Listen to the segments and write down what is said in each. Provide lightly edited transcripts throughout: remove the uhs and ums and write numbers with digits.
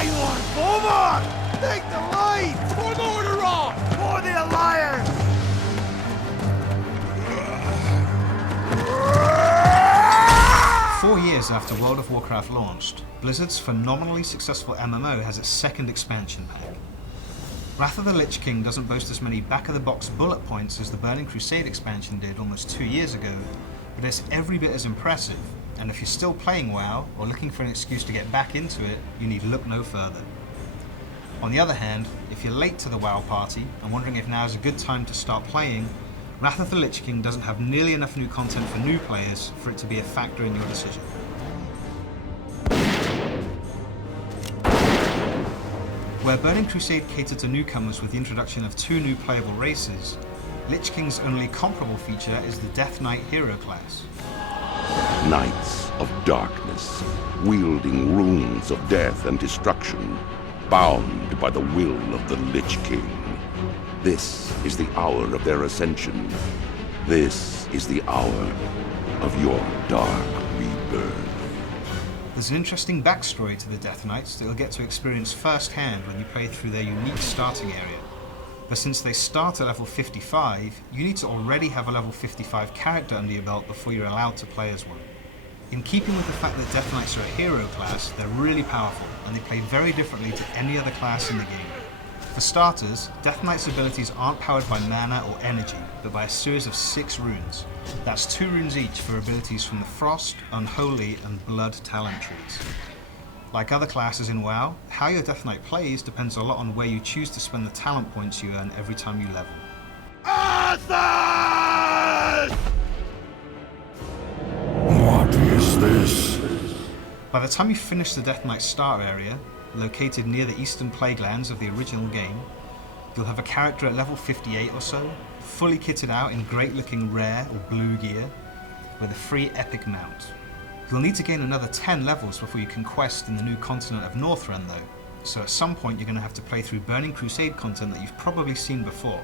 Iron! Over! Take the light! For the Order! For the Alliance! 4 years after World of Warcraft launched, Blizzard's phenomenally successful MMO has its second expansion pack. Wrath of the Lich King doesn't boast as many back-of-the-box bullet points as the Burning Crusade expansion did almost 2 years ago, but it's every bit as impressive, and if you're still playing WoW or looking for an excuse to get back into it, you need look no further. On the other hand, if you're late to the WoW party and wondering if now is a good time to start playing, Wrath of the Lich King doesn't have nearly enough new content for new players for it to be a factor in your decision. Where Burning Crusade catered to newcomers with the introduction of 2 new playable races, Lich King's only comparable feature is the Death Knight hero class. Knights of darkness, wielding runes of death and destruction, bound by the will of the Lich King. This is the hour of their ascension. This is the hour of your dark rebirth. There's an interesting backstory to the Death Knights that you'll get to experience firsthand when you play through their unique starting area. But since they start at level 55, you need to already have a level 55 character under your belt before you're allowed to play as one. In keeping with the fact that Death Knights are a hero class, they're really powerful, and they play very differently to any other class in the game. For starters, Death Knight's abilities aren't powered by mana or energy, but by a series of 6 runes. That's 2 runes each for abilities from the Frost, Unholy, and Blood talent trees. Like other classes in WoW, how your Death Knight plays depends a lot on where you choose to spend the talent points you earn every time you level. Arthas! What is this? By the time you finish the Death Knight start area, located near the eastern playgrounds of the original game, you'll have a character at level 58 or so, fully kitted out in great looking rare or blue gear, with a free epic mount. You'll need to gain another 10 levels before you can quest in the new continent of Northrend though, so at some point you're going to have to play through Burning Crusade content that you've probably seen before,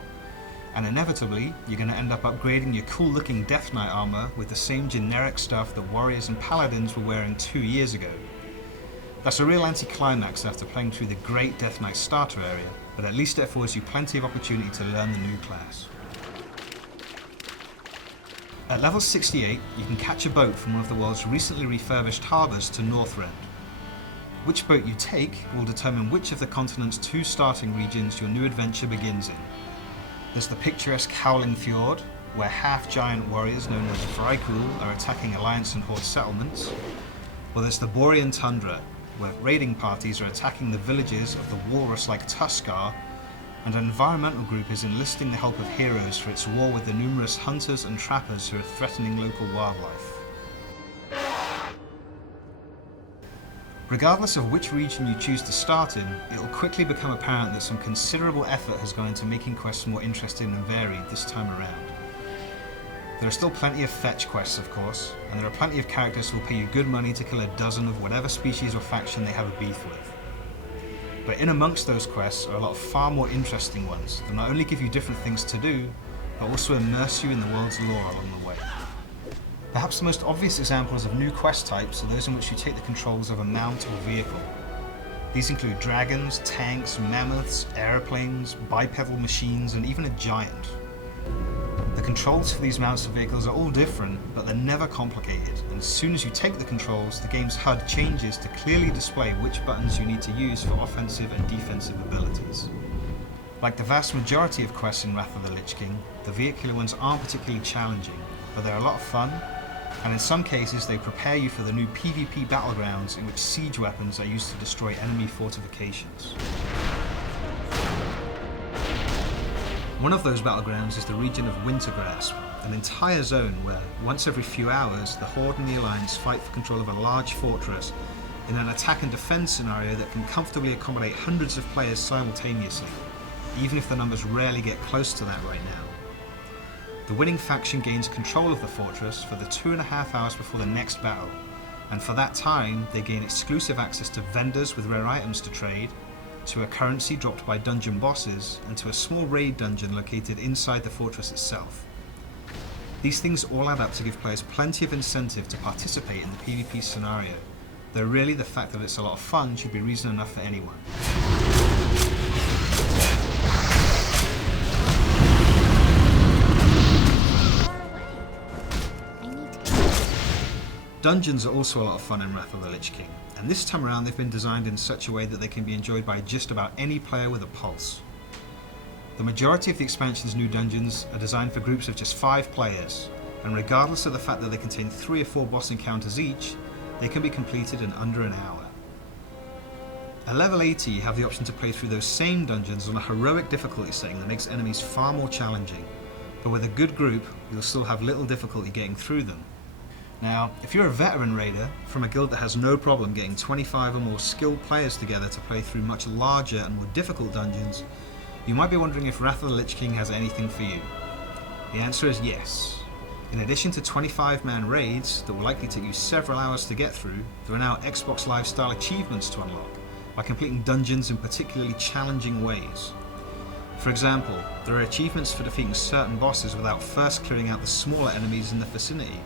and inevitably you're going to end up upgrading your cool looking Death Knight armor with the same generic stuff that warriors and paladins were wearing 2 years ago. That's a real anticlimax after playing through the great Death Knight starter area, but at least it affords you plenty of opportunity to learn the new class. At level 68, you can catch a boat from one of the world's recently refurbished harbours to Northrend. Which boat you take will determine which of the continent's 2 starting regions your new adventure begins in. There's the picturesque Howling Fjord, where half-giant warriors known as Vrykul are attacking Alliance and Horde settlements, or there's the Borean Tundra, where raiding parties are attacking the villages of the walrus-like Tuskar, and an environmental group is enlisting the help of heroes for its war with the numerous hunters and trappers who are threatening local wildlife. Regardless of which region you choose to start in, it will quickly become apparent that some considerable effort has gone into making quests more interesting and varied this time around. There are still plenty of fetch quests, of course, and there are plenty of characters who will pay you good money to kill a dozen of whatever species or faction they have a beef with. But in amongst those quests are a lot of far more interesting ones that not only give you different things to do, but also immerse you in the world's lore along the way. Perhaps the most obvious examples of new quest types are those in which you take the controls of a mount or vehicle. These include dragons, tanks, mammoths, airplanes, bipedal machines, and even a giant. The controls for these mounts and vehicles are all different, but they're never complicated, and as soon as you take the controls, the game's HUD changes to clearly display which buttons you need to use for offensive and defensive abilities. Like the vast majority of quests in Wrath of the Lich King, the vehicular ones aren't particularly challenging, but they're a lot of fun, and in some cases they prepare you for the new PvP Battlegrounds in which siege weapons are used to destroy enemy fortifications. One of those battlegrounds is the region of Wintergrasp, an entire zone where, once every few hours, the Horde and the Alliance fight for control of a large fortress in an attack and defense scenario that can comfortably accommodate hundreds of players simultaneously, even if the numbers rarely get close to that right now. The winning faction gains control of the fortress for the 2.5 hours before the next battle, and for that time they gain exclusive access to vendors with rare items to trade, to a currency dropped by dungeon bosses, and to a small raid dungeon located inside the fortress itself. These things all add up to give players plenty of incentive to participate in the PvP scenario, though really the fact that it's a lot of fun should be reason enough for anyone. Dungeons are also a lot of fun in Wrath of the Lich King, and this time around they've been designed in such a way that they can be enjoyed by just about any player with a pulse. The majority of the expansion's new dungeons are designed for groups of just 5 players, and regardless of the fact that they contain 3 or 4 boss encounters each, they can be completed in under an hour. At level 80 you have the option to play through those same dungeons on a heroic difficulty setting that makes enemies far more challenging, but with a good group you'll still have little difficulty getting through them. Now, if you're a veteran raider from a guild that has no problem getting 25 or more skilled players together to play through much larger and more difficult dungeons, you might be wondering if Wrath of the Lich King has anything for you. The answer is yes. In addition to 25-man raids that will likely take you several hours to get through, there are now Xbox Live style achievements to unlock by completing dungeons in particularly challenging ways. For example, there are achievements for defeating certain bosses without first clearing out the smaller enemies in the vicinity.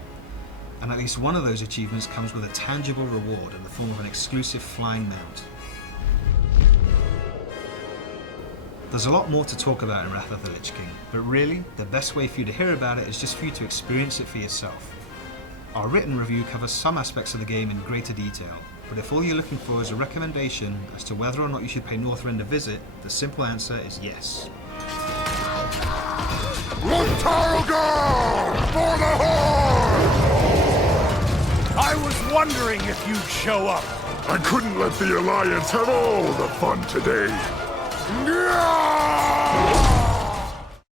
And at least one of those achievements comes with a tangible reward in the form of an exclusive flying mount. There's a lot more to talk about in Wrath of the Lich King, but really, the best way for you to hear about it is just for you to experience it for yourself. Our written review covers some aspects of the game in greater detail, but if all you're looking for is a recommendation as to whether or not you should pay Northrend a visit, the simple answer is yes. Untitled for the Horde! I was wondering if you'd show up. I couldn't let the Alliance have all the fun today. Yeah!